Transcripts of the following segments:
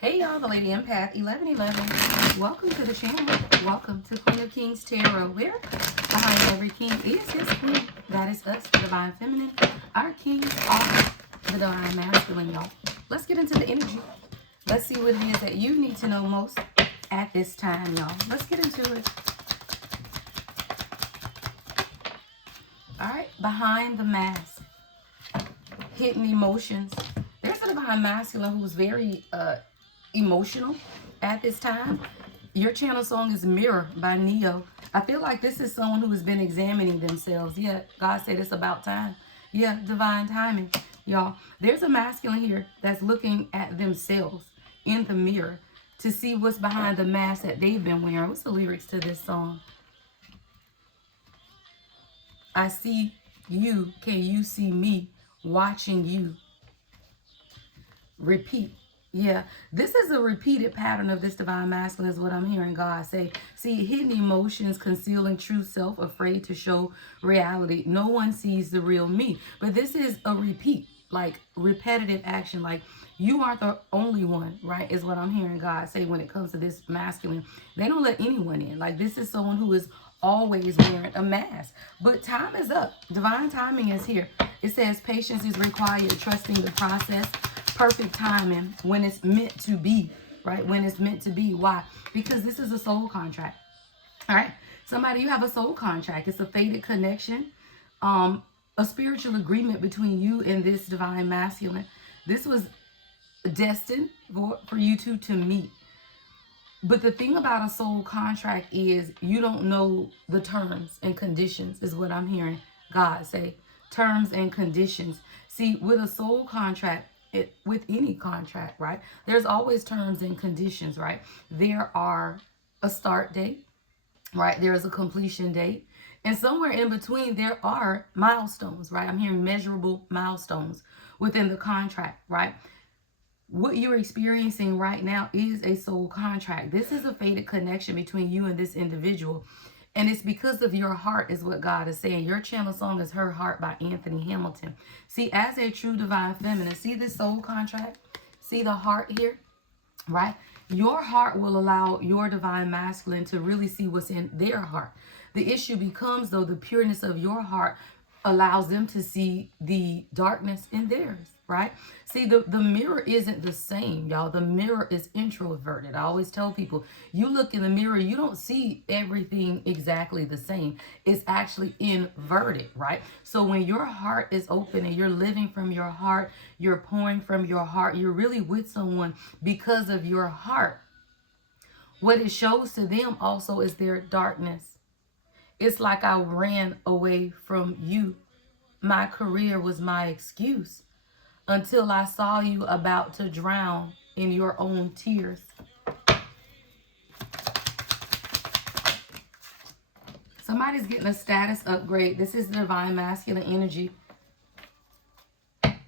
Hey y'all, the Lady Empath 1111. Welcome to the channel. Welcome to Queen of Kings Tarot, where behind every king is his queen. That is us, the Divine Feminine. Our kings are the Divine Masculine, y'all. Let's get into the energy. Let's see what it is that you need to know most at this time, y'all. Let's get into it. All right, behind the mask, hidden emotions. There's a Divine Masculine who's very emotional at this time. Your channel song is Mirror by Neo. I feel like this is someone who has been examining themselves. Yeah, God said it's about time. Yeah, divine timing, y'all. There's a masculine here that's looking at themselves in the mirror to see what's behind the mask that they've been wearing. What's the lyrics to this song? I see you, can you see me? Watching you. Repeat. Yeah, this is a repeated pattern of this divine masculine is what I'm hearing God say. See, hidden emotions, concealing true self, afraid to show reality. No one sees the real me. But this is a repeat, like repetitive action. Like you aren't the only one, right? Is what I'm hearing God say when it comes to this masculine. They don't let anyone in. Like this is someone who is always wearing a mask. But time is up. Divine timing is here. It says patience is required, trusting the process. Perfect timing when it's meant to be, right? When it's meant to be. Why? Because this is a soul contract. All right. Somebody, you have a soul contract. It's a fated connection, a spiritual agreement between you and this divine masculine. This was destined for you two to meet. But the thing about a soul contract is you don't know the terms and conditions, is what I'm hearing God say. Terms and conditions. See, with a soul contract, with any contract, right? There's always terms and conditions, right? There are a start date, right? There is a completion date. And somewhere in between, there are milestones, right? I'm hearing measurable milestones within the contract, right? What you're experiencing right now is a soul contract. This is a fated connection between you and this individual. And it's because of your heart is what God is saying. Your channel song is Her Heart by Anthony Hamilton. See, as a true divine feminine, see this soul contract? See the heart here, right? Your heart will allow your divine masculine to really see what's in their heart. The issue becomes, though, the pureness of your heart allows them to see the darkness in theirs, right? See, the mirror isn't the same, y'all. The mirror is introverted. I always tell people, you look in the mirror, you don't see everything exactly the same. It's actually inverted, right? So when your heart is open and you're living from your heart, you're pouring from your heart, you're really with someone because of your heart. What it shows to them also is their darkness. It's like I ran away from you. My career was my excuse until I saw you about to drown in your own tears. Somebody's getting a status upgrade. This is divine masculine energy.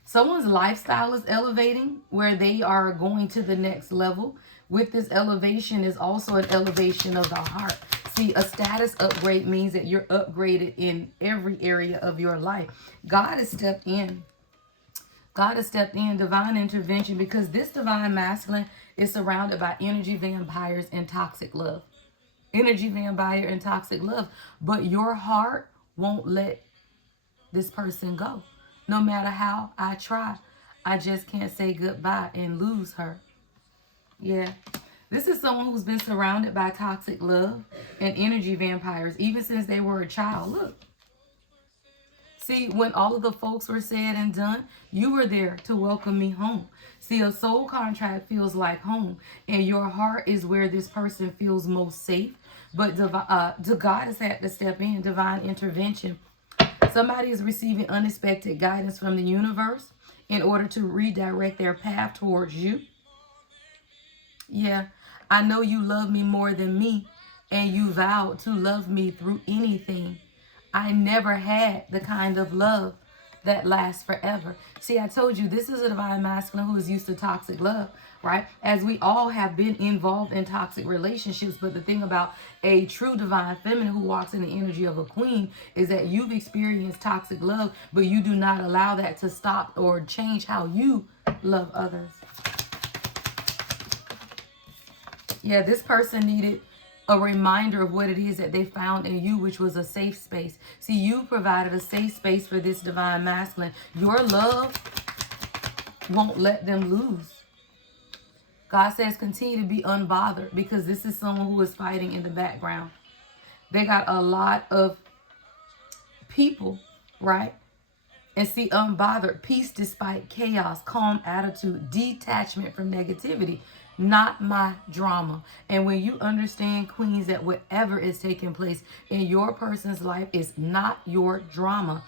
Someone's lifestyle is elevating where they are going to the next level. With this elevation is also an elevation of the heart. See, a status upgrade means that you're upgraded in every area of your life. God has stepped in. God has stepped in, divine intervention, because this divine masculine is surrounded by energy vampires and toxic love. Energy vampire and toxic love. But your heart won't let this person go. No matter how I try, I just can't say goodbye and lose her. Yeah. This is someone who's been surrounded by toxic love and energy vampires, even since they were a child. Look. See, when all of the folks were said and done, you were there to welcome me home. See, a soul contract feels like home, and your heart is where this person feels most safe. But God has had to step in, divine intervention. Somebody is receiving unexpected guidance from the universe in order to redirect their path towards you. Yeah, I know you love me more than me, and you vowed to love me through anything. I never had the kind of love that lasts forever. See, I told you this is a divine masculine who is used to toxic love, right? As we all have been involved in toxic relationships. But the thing about a true divine feminine who walks in the energy of a queen is that you've experienced toxic love, but you do not allow that to stop or change how you love others. Yeah, this person needed a reminder of what it is that they found in you, which was a safe space. See, you provided a safe space for this divine masculine. Your love won't let them lose. God says continue to be unbothered, because this is someone who is fighting in the background. They got a lot of people, right? And see, unbothered, peace despite chaos, calm attitude, detachment from negativity, not my drama. And when you understand, queens, that whatever is taking place in your person's life is not your drama,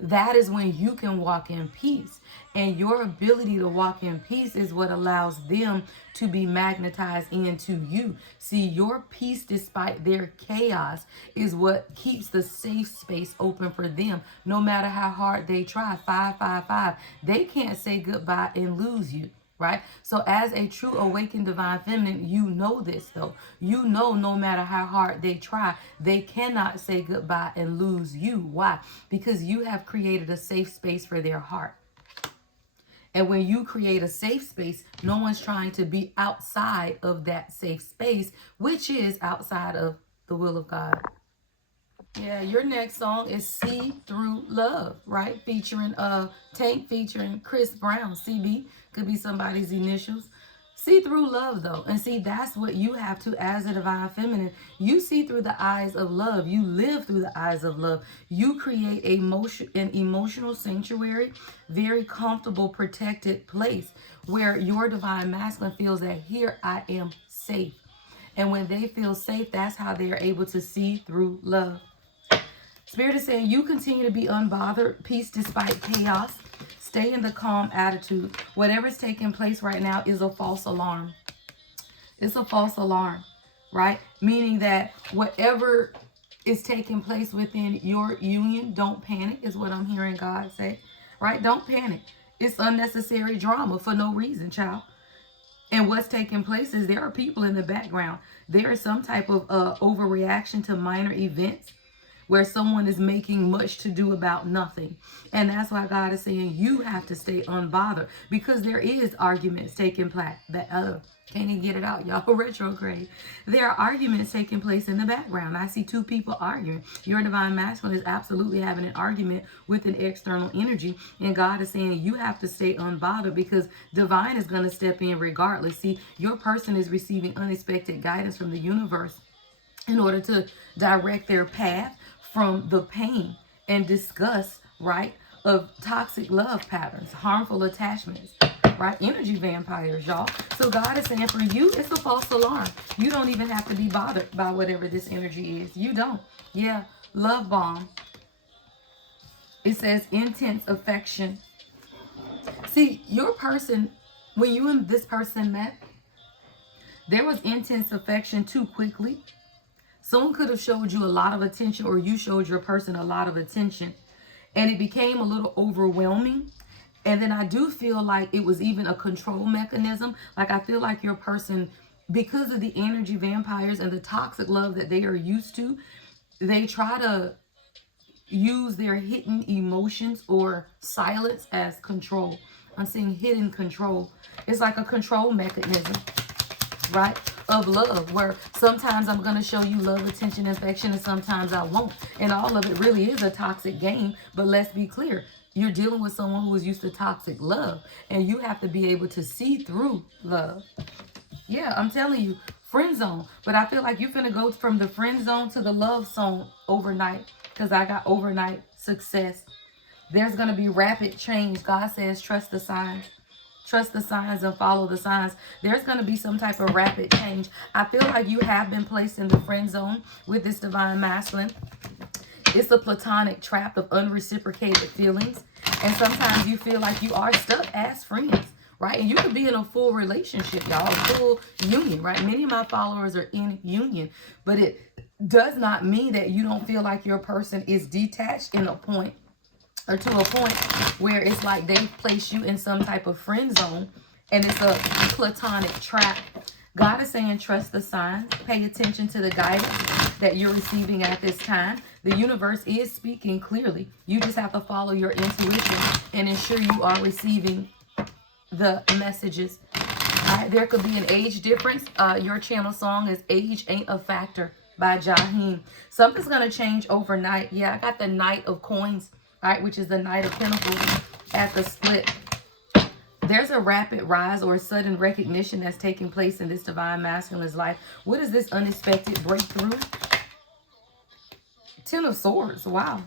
that is when you can walk in peace. And your ability to walk in peace is what allows them to be magnetized into you. See, your peace despite their chaos is what keeps the safe space open for them. No matter how hard they try, 555, they can't say goodbye and lose you. Right? So as a true awakened divine feminine, you know this though. You know no matter how hard they try, they cannot say goodbye and lose you. Why? Because you have created a safe space for their heart. And when you create a safe space, no one's trying to be outside of that safe space, which is outside of the will of God. Yeah, your next song is See Through Love, right? Featuring Tank, featuring Chris Brown. CB could be somebody's initials. See through love, though. And see, that's what you have to as a divine feminine. You see through the eyes of love. You live through the eyes of love. You create an emotional sanctuary, very comfortable, protected place where your divine masculine feels that here I am safe. And when they feel safe, that's how they are able to see through love. Spirit is saying you continue to be unbothered, peace despite chaos. Stay in the calm attitude. Whatever's taking place right now is a false alarm. It's a false alarm, right? Meaning that whatever is taking place within your union, don't panic, is what I'm hearing God say, right? Don't panic. It's unnecessary drama for no reason, child. And what's taking place is there are people in the background. There is some type of overreaction to minor events, where someone is making much to do about nothing. And that's why God is saying you have to stay unbothered, because there is arguments taking place. Can't even get it out, y'all. Retrograde. There are arguments taking place in the background. I see two people arguing. Your divine masculine is absolutely having an argument with an external energy. And God is saying you have to stay unbothered, because divine is going to step in regardless. See, your person is receiving unexpected guidance from the universe in order to direct their path from the pain and disgust, right, of toxic love patterns, harmful attachments, right? Energy vampires, y'all. So God is saying for you, it's a false alarm. You don't even have to be bothered by whatever this energy is. You don't. Yeah, love bomb. It says intense affection. See, your person, when you and this person met, there was intense affection too quickly. Someone could have showed you a lot of attention, or you showed your person a lot of attention, and it became a little overwhelming. And then I do feel like it was even a control mechanism. Like I feel like your person, because of the energy vampires and the toxic love that they are used to, they try to use their hidden emotions or silence as control. I'm saying hidden control. It's like a control mechanism, right, of love, where sometimes I'm going to show you love, attention, affection, and sometimes I won't. And all of it really is a toxic game. But let's be clear. You're dealing with someone who is used to toxic love, and you have to be able to see through love. Yeah, I'm telling you, friend zone. But I feel like you're going to go from the friend zone to the love zone overnight, because I got overnight success. There's going to be rapid change. God says, trust the signs. Trust the signs and follow the signs. There's going to be some type of rapid change. I feel like you have been placed in the friend zone with this divine masculine. It's a platonic trap of unreciprocated feelings. And sometimes you feel like you are stuck as friends, right? And you could be in a full relationship, y'all, a full union, right? Many of my followers are in union, but it does not mean that you don't feel like your person is detached in a point, or to a point where it's like they place you in some type of friend zone, and it's a platonic trap. God is saying, trust the signs. Pay attention to the guidance that you're receiving at this time. The universe is speaking clearly. You just have to follow your intuition and ensure you are receiving the messages. All right, there could be an age difference. Your channel song is Age Ain't a Factor by Jaheim. Something's going to change overnight. Yeah, I got the Knight of Coins, all right, which is the Knight of Pentacles at the split. There's a rapid rise or sudden recognition that's taking place in this divine masculine's life. What is this unexpected breakthrough? Ten of Swords. Wow.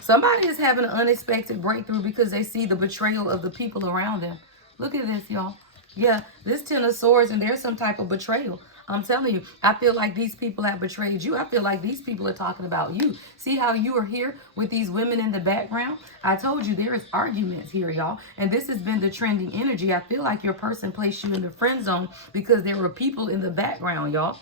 Somebody is having an unexpected breakthrough because they see the betrayal of the people around them. Look at this, y'all. Yeah, this Ten of Swords, and there's some type of betrayal. I'm telling you, I feel like these people have betrayed you. I feel like these people are talking about you. See how you are here with these women in the background? I told you there is arguments here, y'all. And this has been the trending energy. I feel like your person placed you in the friend zone because there were people in the background, y'all.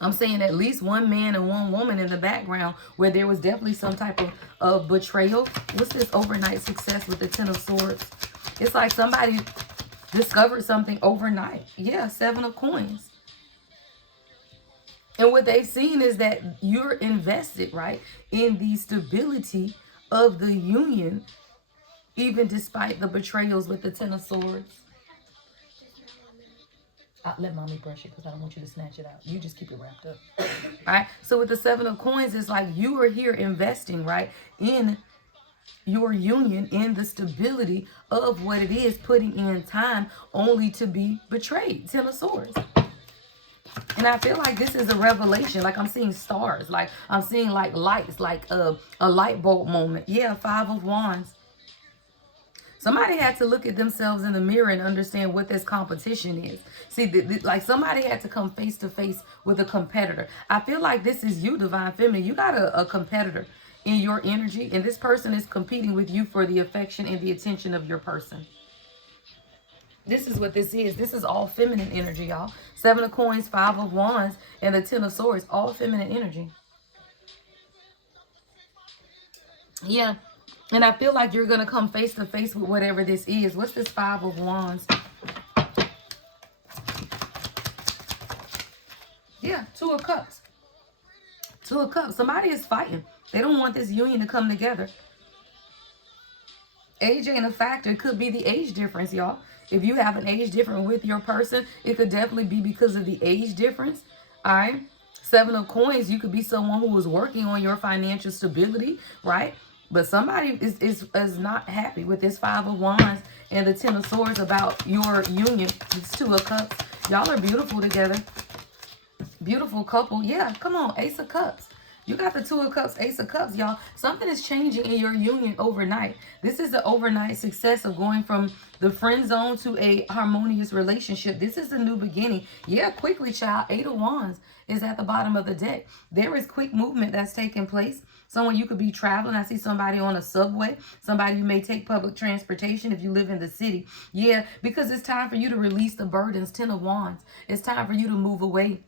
I'm saying at least one man and one woman in the background where there was definitely some type of betrayal. What's this overnight success with the Ten of Swords? It's like somebody discovered something overnight. Yeah, Seven of Coins. And what they've seen is that you're invested, right, in the stability of the union, even despite the betrayals with the Ten of Swords. I'll let mommy brush it because I don't want you to snatch it out. You just keep it wrapped up. All right. So with the Seven of Coins, it's like you are here investing, right, in your union, in the stability of what it is, putting in time only to be betrayed. Ten of Swords. And I feel like this is a revelation. Like I'm seeing stars. Like I'm seeing like lights, like a light bulb moment. Yeah, Five of Wands. Somebody had to look at themselves in the mirror and understand what this competition is. See, like somebody had to come face to face with a competitor. I feel like this is you, Divine Feminine. You got a competitor in your energy, and this person is competing with you for the affection and the attention of your person. This is what this is. This is all feminine energy, y'all. Seven of Coins, Five of Wands, and the Ten of Swords. All feminine energy. Yeah. And I feel like you're going to come face to face with whatever this is. What's this Five of Wands? Yeah, Two of Cups. Two of Cups. Somebody is fighting. They don't want this union to come together. Age ain't a factor. It could be the age difference, y'all. If you have an age difference with your person, it could definitely be because of the age difference. All right. Seven of Coins. You could be someone who is working on your financial stability, right? But somebody is not happy with this Five of Wands and the Ten of Swords about your union. It's Two of Cups. Y'all are beautiful together. Beautiful couple. Yeah, come on. Ace of Cups. You got the Two of Cups, Ace of Cups, y'all. Something is changing in your union overnight. This is the overnight success of going from the friend zone to a harmonious relationship. This is the new beginning. Yeah, quickly, child. Eight of Wands is at the bottom of the deck. There is quick movement that's taking place. Someone you could be traveling. I see somebody on a subway. Somebody you may take public transportation if you live in the city. Yeah, because it's time for you to release the burdens. Ten of Wands. It's time for you to move away.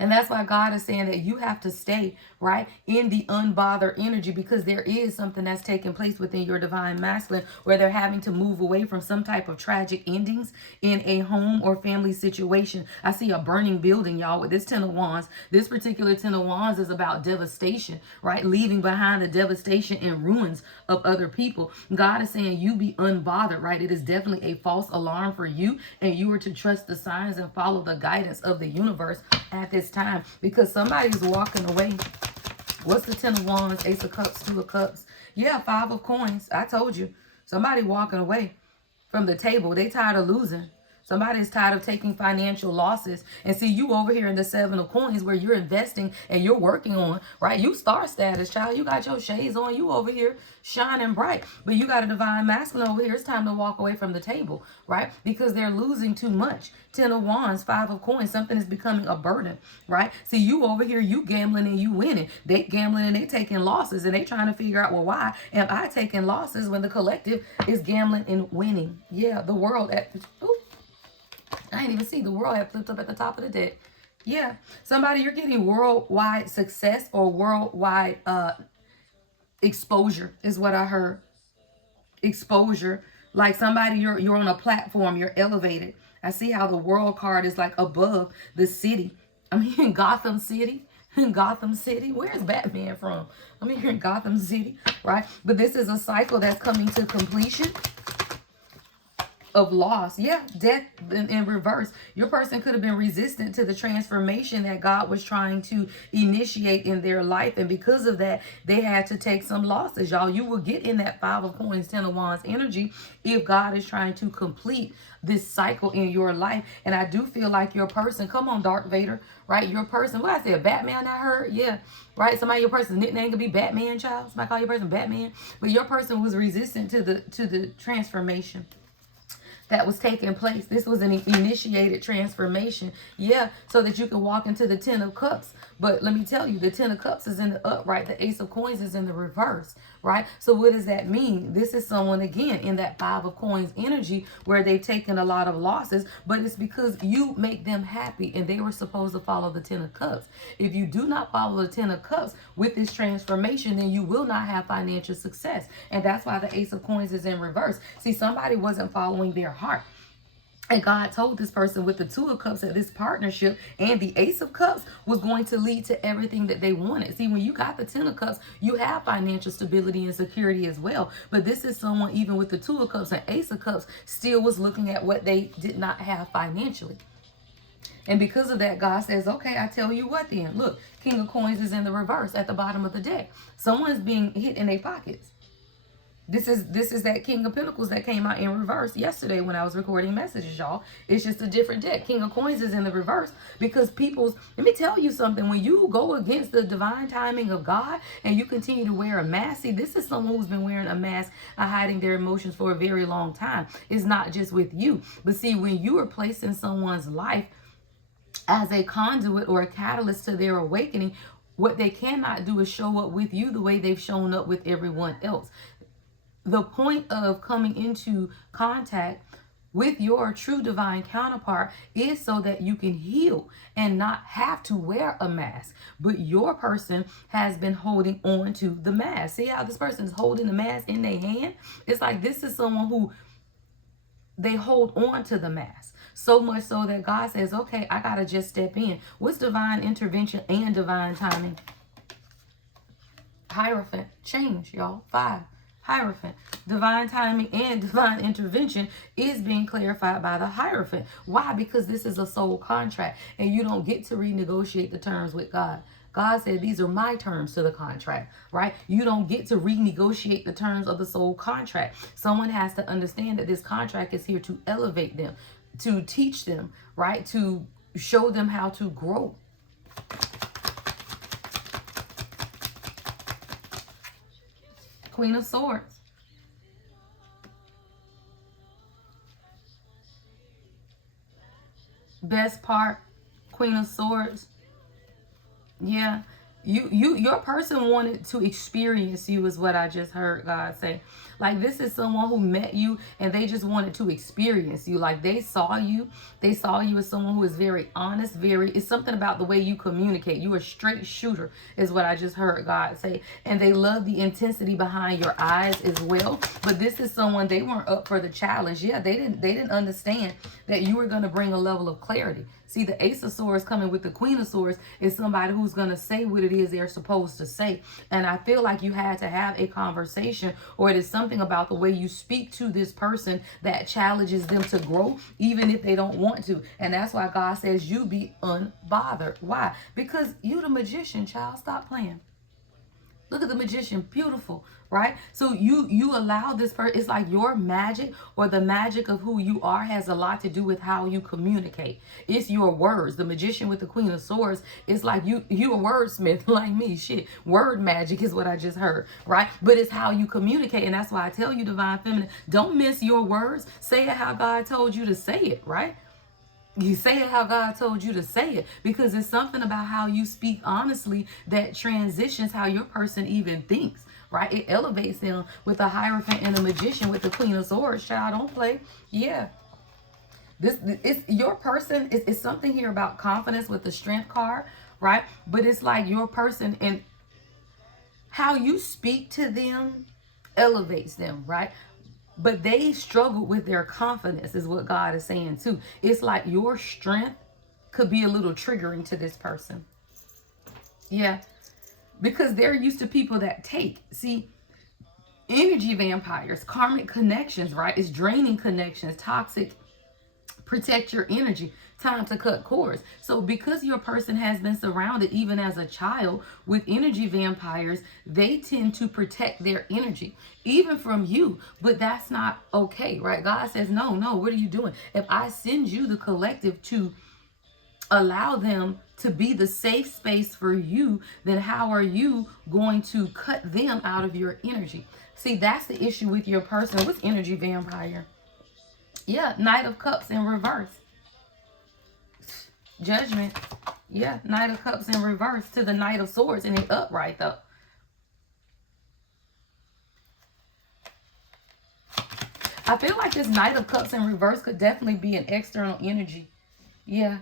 And that's why God is saying that you have to stay, right, in the unbothered energy, because there is something that's taking place within your divine masculine where they're having to move away from some type of tragic endings in a home or family situation. I see a burning building, y'all, with this Ten of Wands. This particular Ten of Wands is about devastation, right? Leaving behind the devastation and ruins of other people. God is saying you be unbothered, right? It is definitely a false alarm for you, and you are to trust the signs and follow the guidance of the universe at this time, because somebody's walking away. What's the Ten of Wands, Ace of Cups, Two of Cups? Yeah, Five of Coins. I told you. Somebody walking away from the table. They tired of losing. Somebody's tired of taking financial losses. And see, you over here in the Seven of Coins where you're investing and you're working on, right? You star status, child. You got your shades on. You over here shining bright. But you got a divine masculine over here. It's time to walk away from the table, right? Because they're losing too much. Ten of Wands, Five of Coins. Something is becoming a burden, right? See, you over here, you gambling and you winning. They gambling and they taking losses. And they trying to figure out, well, why am I taking losses when the collective is gambling and winning? Yeah, the world at... Ooh, I didn't even see the world had flipped up at the top of the deck. Yeah. Somebody, you're getting worldwide success or worldwide exposure is what I heard. Exposure. Like somebody, you're on a platform. You're elevated. I see how the world card is like above the city. I'm here in Gotham City. In Gotham City. Where's Batman from? I'm here in Gotham City, right? But this is a cycle that's coming to completion of loss. Yeah, death in reverse. Your person could have been resistant to the transformation that God was trying to initiate in their life. And because of that, they had to take some losses, y'all. You will get in that 5 of coins, 10 of wands energy if God is trying to complete this cycle in your life. And I do feel like your person, come on, Dark Vader, right? Your person, what I said, Batman, I heard, yeah, right? Somebody, your person's nickname could be Batman, child. Somebody call your person Batman, but your person was resistant to the transformation that was taking place. This was an initiated transformation. Yeah, so that you can walk into the 10 of cups. But let me tell you, the 10 of cups is in the upright. The ace of coins is in the reverse, right? So what does that mean? This is someone, again, in that 5 of coins energy where they've taken a lot of losses, but it's because you make them happy and they were supposed to follow the 10 of cups. If you do not follow the 10 of cups with this transformation, then you will not have financial success. And that's why the ace of coins is in reverse. See, somebody wasn't following their heart. And God told this person with the 2 of cups that this partnership and the ace of cups was going to lead to everything that they wanted. See, when you got the 10 of cups, you have financial stability and security as well. But this is someone, even with the 2 of cups and ace of cups, still was looking at what they did not have financially. And because of that, God says, okay, I tell you what then. Look, King of Coins is in the reverse at the bottom of the deck. Someone's being hit in their pockets. This is that King of Pentacles that came out in reverse yesterday when I was recording messages, y'all. It's just a different deck. King of Coins is in the reverse because let me tell you something. When you go against the divine timing of God and you continue to wear a mask, see, this is someone who's been wearing a mask and hiding their emotions for a very long time. It's not just with you. But see, when you are placed in someone's life as a conduit or a catalyst to their awakening, what they cannot do is show up with you the way they've shown up with everyone else. The point of coming into contact with your true divine counterpart is so that you can heal and not have to wear a mask. But your person has been holding on to the mask. See how this person is holding the mask in their hand? It's like this is someone who they hold on to the mask. So much so that God says, okay, I got to just step in. What's divine intervention and divine timing? Hierophant. Change, y'all. 5. Hierophant. Divine timing and divine intervention is being clarified by the Hierophant. Why? Because this is a soul contract and you don't get to renegotiate the terms with God. God said, these are my terms to the contract, right? You don't get to renegotiate the terms of the soul contract. Someone has to understand that this contract is here to elevate them, to teach them, right? To show them how to grow. Queen of Swords. Best part, Queen of Swords. Yeah. Your person wanted to experience you is what I just heard God say. Like this is someone who met you and they just wanted to experience you. Like they saw you. They saw you as someone who is very honest, it's something about the way you communicate. You are a straight shooter is what I just heard God say. And they love the intensity behind your eyes as well. But this is someone, they weren't up for the challenge. Yeah, they didn't understand that you were going to bring a level of clarity. See, the Ace of Swords coming with the Queen of Swords is somebody who's going to say what it is they're supposed to say. And I feel like you had to have a conversation, or it is something about the way you speak to this person that challenges them to grow, even if they don't want to. And that's why God says you be unbothered. Why? Because you the magician, child. Stop playing. Look at the magician, beautiful, right? So you allow this person, it's like your magic or the magic of who you are has a lot to do with how you communicate. It's your words. The magician with the Queen of Swords, it's like you a wordsmith like me. Shit, word magic is what I just heard, right? But it's how you communicate. And that's why I tell you, Divine Feminine, don't miss your words. Say it how God told you to say it, right? You say it how God told you to say it, because it's something about how you speak honestly that transitions how your person even thinks, right? It elevates them with a Hierophant and a magician with the Queen of Swords. Child, don't play. Yeah. It's your person. It's something here about confidence with the Strength card, right? But it's like your person and how you speak to them elevates them, right? But they struggled with their confidence is what God is saying too. It's like your strength could be a little triggering to this person. Yeah. Because they're used to people that take. See, Energy vampires, karmic connections, right? It's draining connections, toxic. Protect your energy. Time to cut cords. So because your person has been surrounded, even as a child, with energy vampires, they tend to protect their energy, even from you. But that's not okay, right? God says, no, what are you doing? If I send you, the collective, to allow them to be the safe space for you, then how are you going to cut them out of your energy? See, that's the issue with your person. What's energy vampire? Yeah, Knight of Cups in reverse. Judgment. Yeah, Knight of Cups in reverse to the Knight of Swords, and it upright though. I feel like this Knight of Cups in reverse could definitely be an external energy. Yeah.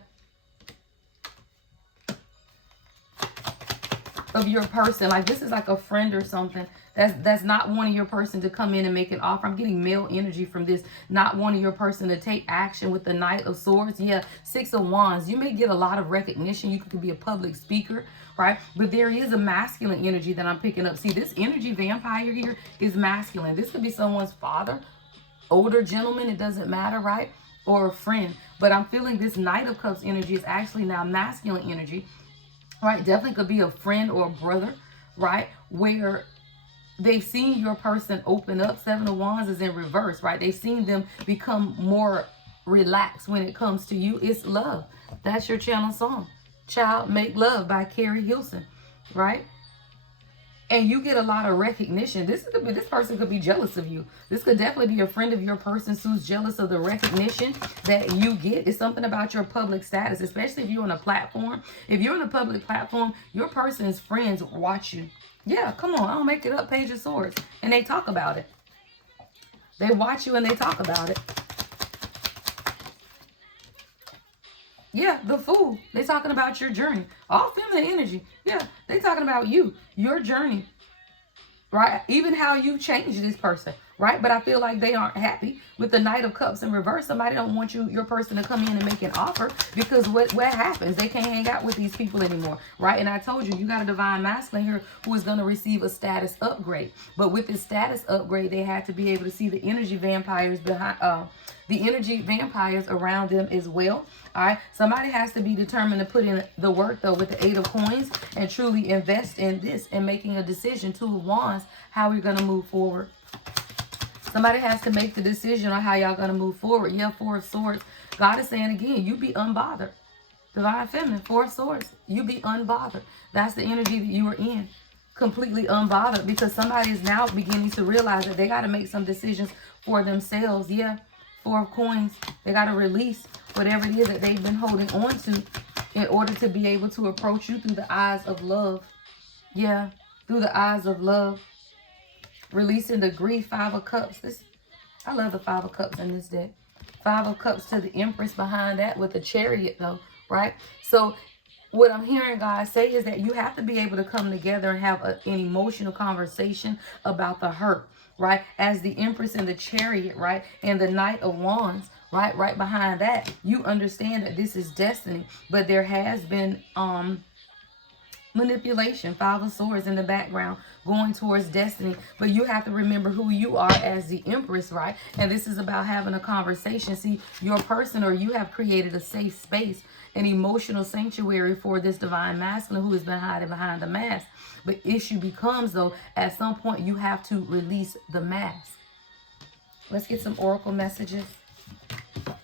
Of your person. Like this is like a friend or something. That's not wanting your person to come in and make an offer. I'm getting male energy from this. Not wanting your person to take action with the Knight of Swords. Yeah, Six of Wands. You may get a lot of recognition. You could be a public speaker, right? But there is a masculine energy that I'm picking up. See, this energy vampire here is masculine. This could be someone's father, older gentleman. It doesn't matter, right? Or a friend. But I'm feeling this Knight of Cups energy is actually now masculine energy, right? Definitely could be a friend or a brother, right? Where they've seen your person open up. Seven of Wands is in reverse, right? They've seen them become more relaxed when it comes to you. It's love. That's your channel song. Child Make Love by Carrie Hilson, right? And you get a lot of recognition. This person could be jealous of you. This could definitely be a friend of your person who's jealous of the recognition that you get. It's something about your public status, especially if you're on a platform. If you're on a public platform, your person's friends watch you. Yeah, come on. I don't make it up. Page of Swords. And they talk about it. They watch you and they talk about it. Yeah, the Fool. They talking about your journey. All feminine energy. Yeah, they talking about you, your journey, right? Even how you change this person, right? But I feel like they aren't happy with the Knight of Cups in reverse. Somebody don't want your person to come in and make an offer because what happens? They can't hang out with these people anymore, right? And I told you got a divine masculine here who is going to receive a status upgrade. But with this status upgrade, they had to be able to see the energy vampires behind, the energy vampires around them as well. All right, somebody has to be determined to put in the work though with the Eight of Coins and truly invest in this and making a decision. Two of Wands, how we're going to move forward. Somebody has to make the decision on how y'all going to move forward. Yeah, Four of Swords. God is saying again, you be unbothered. Divine Feminine, Four of Swords. You be unbothered. That's the energy that you are in. Completely unbothered because somebody is now beginning to realize that they got to make some decisions for themselves. Yeah, Four of Coins. They got to release whatever it is that they've been holding on to in order to be able to approach you through the eyes of love. Yeah, through the eyes of love. Releasing the grief. Five of Cups. I love the Five of Cups in this deck. Five of Cups to the Empress behind that with the Chariot though, right? So what I'm hearing God say is that you have to be able to come together and have an emotional conversation about the hurt, right? As the Empress and the Chariot, right? And the Knight of Wands, right behind that, you understand that this is destiny, but there has been manipulation. Five of Swords in the background going towards destiny, but you have to remember who you are as the Empress, right? And this is about having a conversation. See, your person or you have created a safe space, an emotional sanctuary for this divine masculine who has been hiding behind the mask. But issue becomes though, at some point you have to release the mask. Let's get some oracle messages.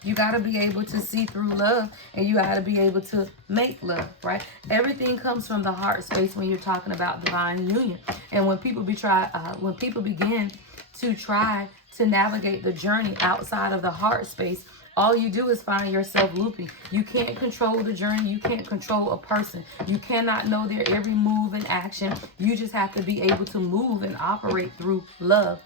You got to be able to see through love and you got to be able to make love, right? Everything comes from the heart space when you're talking about divine union. And when people begin to try to navigate the journey outside of the heart space, all you do is find yourself looping. You can't control the journey. You can't control a person. You cannot know their every move and action. You just have to be able to move and operate through love.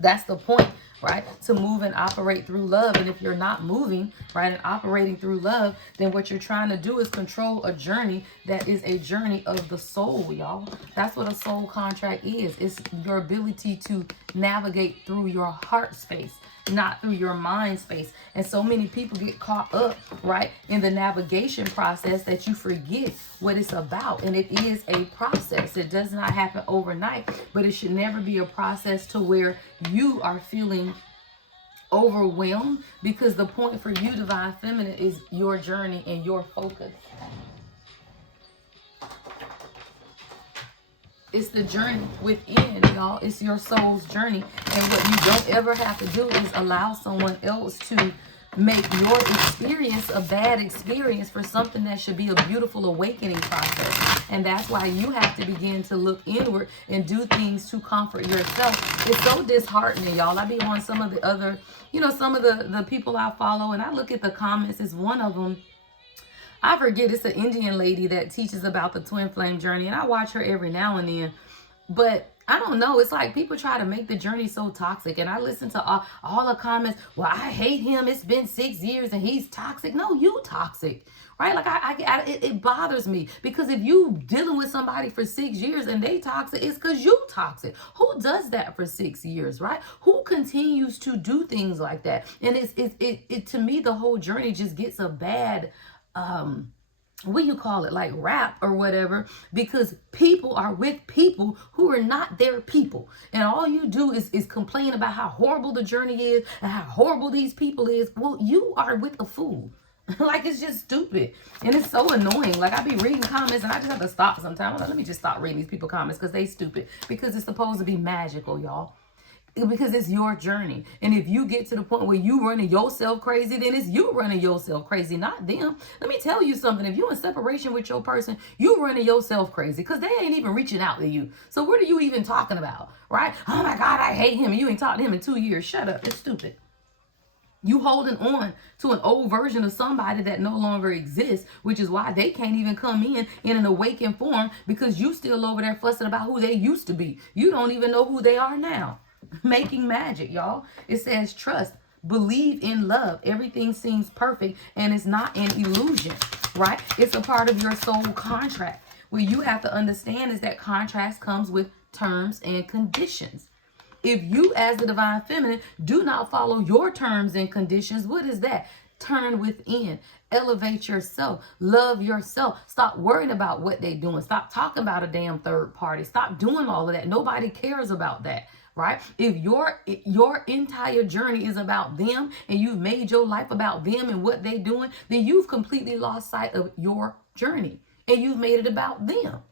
That's the point, right? To move and operate through love. And if you're not moving, right, and operating through love, then what you're trying to do is control a journey that is a journey of the soul, y'all. That's what a soul contract is. It's your ability to navigate through your heart space, not through your mind space. And so many people get caught up, right, in the navigation process that you forget what it's about. And it is a process. It does not happen overnight, but it should never be a process to where you are feeling overwhelmed, because the point for you, Divine Feminine, is your journey and your focus. It's the journey within, y'all. It's your soul's journey. And what you don't ever have to do is allow someone else to make your experience a bad experience for something that should be a beautiful awakening process. And that's why you have to begin to look inward and do things to comfort yourself. It's so disheartening, y'all. I be on some of the other, some of the people I follow, and I look at the comments. It's one of them, I forget, it's an Indian lady that teaches about the twin flame journey, and I watch her every now and then. But I don't know, it's like people try to make the journey so toxic, and I listen to all the comments. Well, I hate him. It's been 6 years and he's toxic. No, you toxic, right? Like it bothers me, because if you dealing with somebody for 6 years and they toxic, it's because you toxic. Who does that for 6 years, right? Who continues to do things like that? And it to me, the whole journey just gets a bad what do you call it, like rap or whatever, because people are with people who are not their people, and all you do is complain about how horrible the journey is and how horrible these people is. Well, you are with a fool. Like, it's just stupid, and it's so annoying. Like, I be reading comments and I just have to stop sometimes. Let me just stop reading these people comments, because they stupid, because it's supposed to be magical, y'all. Because it's your journey. And if you get to the point where you running yourself crazy, then it's you running yourself crazy, not them. Let me tell you something. If you're in separation with your person, you running yourself crazy, because they ain't even reaching out to you. So what are you even talking about, right? Oh my God, I hate him. You ain't talked to him in 2 years. Shut up. It's stupid. You holding on to an old version of somebody that no longer exists, which is why they can't even come in an awakened form, because you still over there fussing about who they used to be. You don't even know who they are now. Making magic, y'all. It says trust, believe in love. Everything seems perfect, and it's not an illusion, right? It's a part of your soul contract. What you have to understand is that contracts comes with terms and conditions. If you, as the Divine Feminine, do not follow your terms and conditions, what is that? Turn within, elevate yourself, love yourself. Stop worrying about what they're doing. Stop talking about a damn third party. Stop doing all of that. Nobody cares about that. Right? If your entire journey is about them, and you've made your life about them and what they're doing, then you've completely lost sight of your journey, and you've made it about them.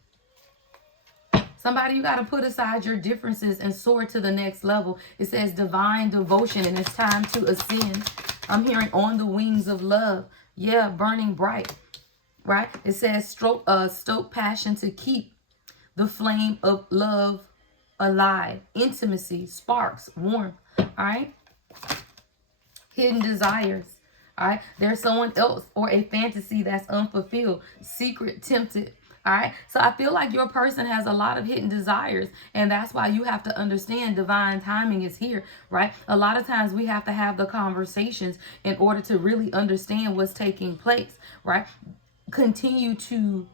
Somebody, you got to put aside your differences and soar to the next level. It says divine devotion, and it's time to ascend. I'm hearing on the wings of love. Yeah, burning bright. Right? It says stoke passion to keep the flame of love alive, intimacy, sparks, warmth. All right, hidden desires. All right, there's someone else or a fantasy that's unfulfilled, secret, tempted. All right, so I feel like your person has a lot of hidden desires, and that's why you have to understand divine timing is here, right? A lot of times we have to have the conversations in order to really understand what's taking place, right? Continue to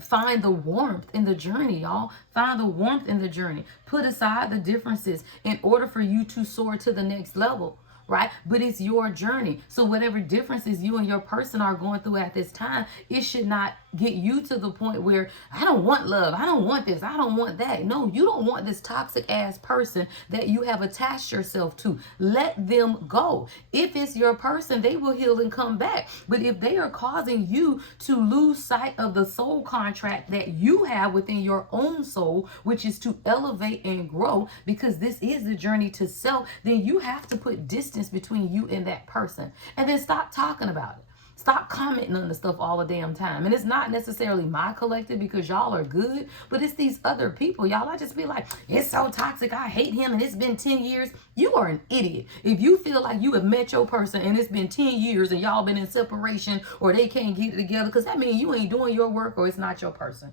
find the warmth in the journey, y'all. Find the warmth in the journey. Put aside the differences in order for you to soar to the next level, right? But it's your journey. So whatever differences you and your person are going through at this time, it should not get you to the point where I don't want love. I don't want this. I don't want that. No, you don't want this toxic ass person that you have attached yourself to. Let them go. If it's your person, they will heal and come back. But if they are causing you to lose sight of the soul contract that you have within your own soul, which is to elevate and grow, because this is the journey to self, then you have to put distance between you and that person. And then stop talking about it. Stop commenting on the stuff all the damn time. And it's not necessarily my collective, because y'all are good, but it's these other people, y'all. I just be like, it's so toxic. I hate him and it's been 10 years. You are an idiot. If you feel like you have met your person and it's been 10 years and y'all been in separation, or they can't get it together, because that means you ain't doing your work, or it's not your person.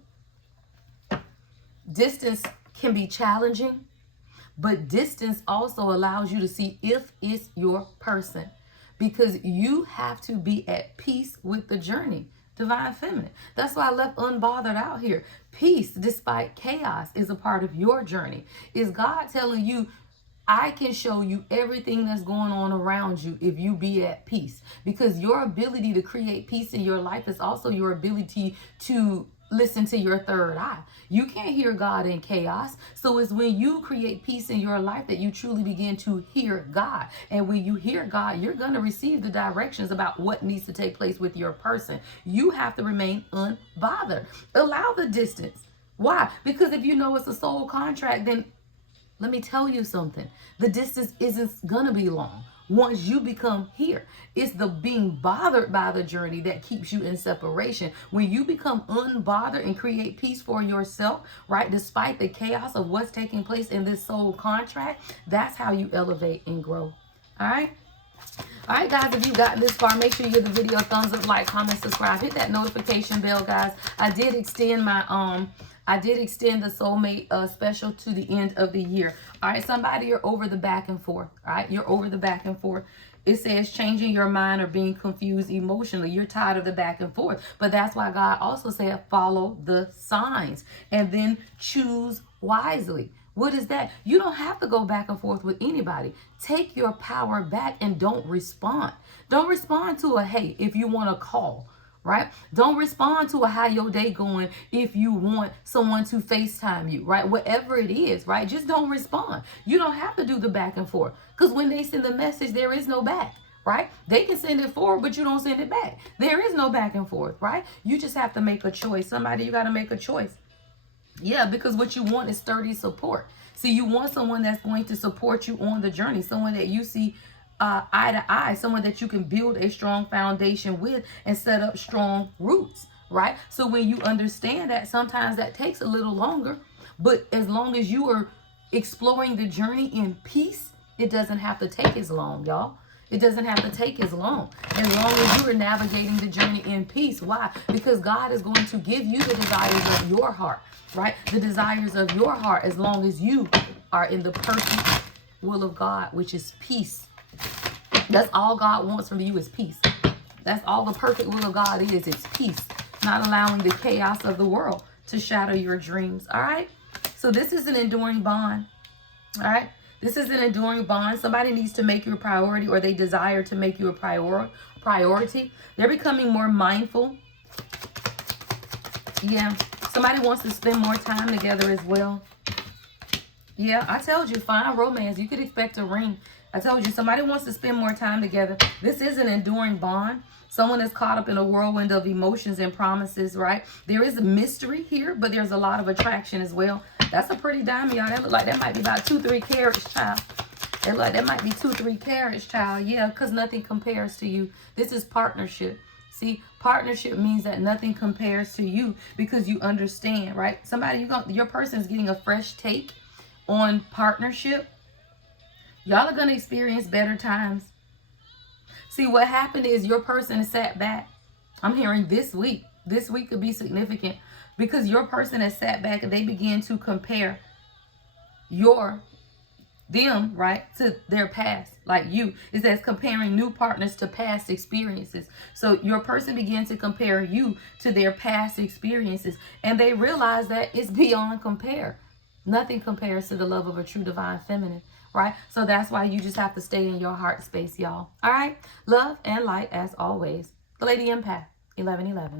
Distance can be challenging, but distance also allows you to see if it's your person, because you have to be at peace with the journey. divine feminine. That's why I left unbothered out here. Peace despite chaos is a part of your journey. Is God telling you, I can show you everything that's going on around you if you be at peace? Because your ability to create peace in your life is also your ability to listen to your third eye. You can't hear God in chaos. So it's when you create peace in your life that you truly begin to hear God. And when you hear God, you're going to receive the directions about what needs to take place with your person. You have to remain unbothered. Allow the distance. Why? Because if you know it's a soul contract, then let me tell you something. The distance isn't going to be long once you become here. It's the being bothered by the journey that keeps you in separation. When you become unbothered and create peace for yourself, right, despite the chaos of what's taking place in this soul contract, that's how you elevate and grow. All right? All right, guys, if you've gotten this far, make sure you give the video a thumbs up, like, comment, subscribe. Hit that notification bell, guys. I did extend the soulmate special to the end of the year. All right, somebody, you're over the back and forth. All right, you're over the back and forth. It says changing your mind or being confused emotionally. You're tired of the back and forth. But that's why God also said follow the signs and then choose wisely. What is that? You don't have to go back and forth with anybody. Take your power back and don't respond. Don't respond to a hey if you want to call. Right? Don't respond to a how your day going if you want someone to FaceTime you, right? Whatever it is, right? Just don't respond. You don't have to do the back and forth because when they send the message, there is no back, right? They can send it forward, but you don't send it back. There is no back and forth, right? You just have to make a choice. Somebody, you got to make a choice. Yeah, because what you want is sturdy support. See, you want someone that's going to support you on the journey, someone that you see eye to eye, someone that you can build a strong foundation with and set up strong roots, right? So when you understand that, sometimes that takes a little longer, but as long as you are exploring the journey in peace, it doesn't have to take as long, y'all. It doesn't have to take as long as you are navigating the journey in peace. Why? Because God is going to give you the desires of your heart, right? The desires of your heart, as long as you are in the perfect will of God, which is peace. That's all God wants from you is peace. That's all the perfect will of God is. It's peace. Not allowing the chaos of the world to shatter your dreams. All right? So this is an enduring bond. All right? This is an enduring bond. Somebody needs to make you a priority, or they desire to make you a priority. They're becoming more mindful. Yeah. Somebody wants to spend more time together as well. Yeah, I told you, find romance. You could expect a ring. I told you, somebody wants to spend more time together. This is an enduring bond. Someone is caught up in a whirlwind of emotions and promises, right? There is a mystery here, but there's a lot of attraction as well. That's a pretty diamond, y'all. That look like that might be about 2-3 carats, child. It look like that might be 2-3 carats, child. Yeah, because nothing compares to you. This is partnership. See, partnership means that nothing compares to you because you understand, right? Somebody, your person is getting a fresh take on partnership. Y'all are going to experience better times. See, what happened is your person sat back. I'm hearing this week. This week could be significant because your person has sat back and they began to compare them, right, to their past. Like you, it says comparing new partners to past experiences. So your person began to compare you to their past experiences, and they realize that it's beyond compare. Nothing compares to the love of a true divine feminine, right? So that's why you just have to stay in your heart space, y'all. All right? Love and light as always. The Lady Empath, 1111.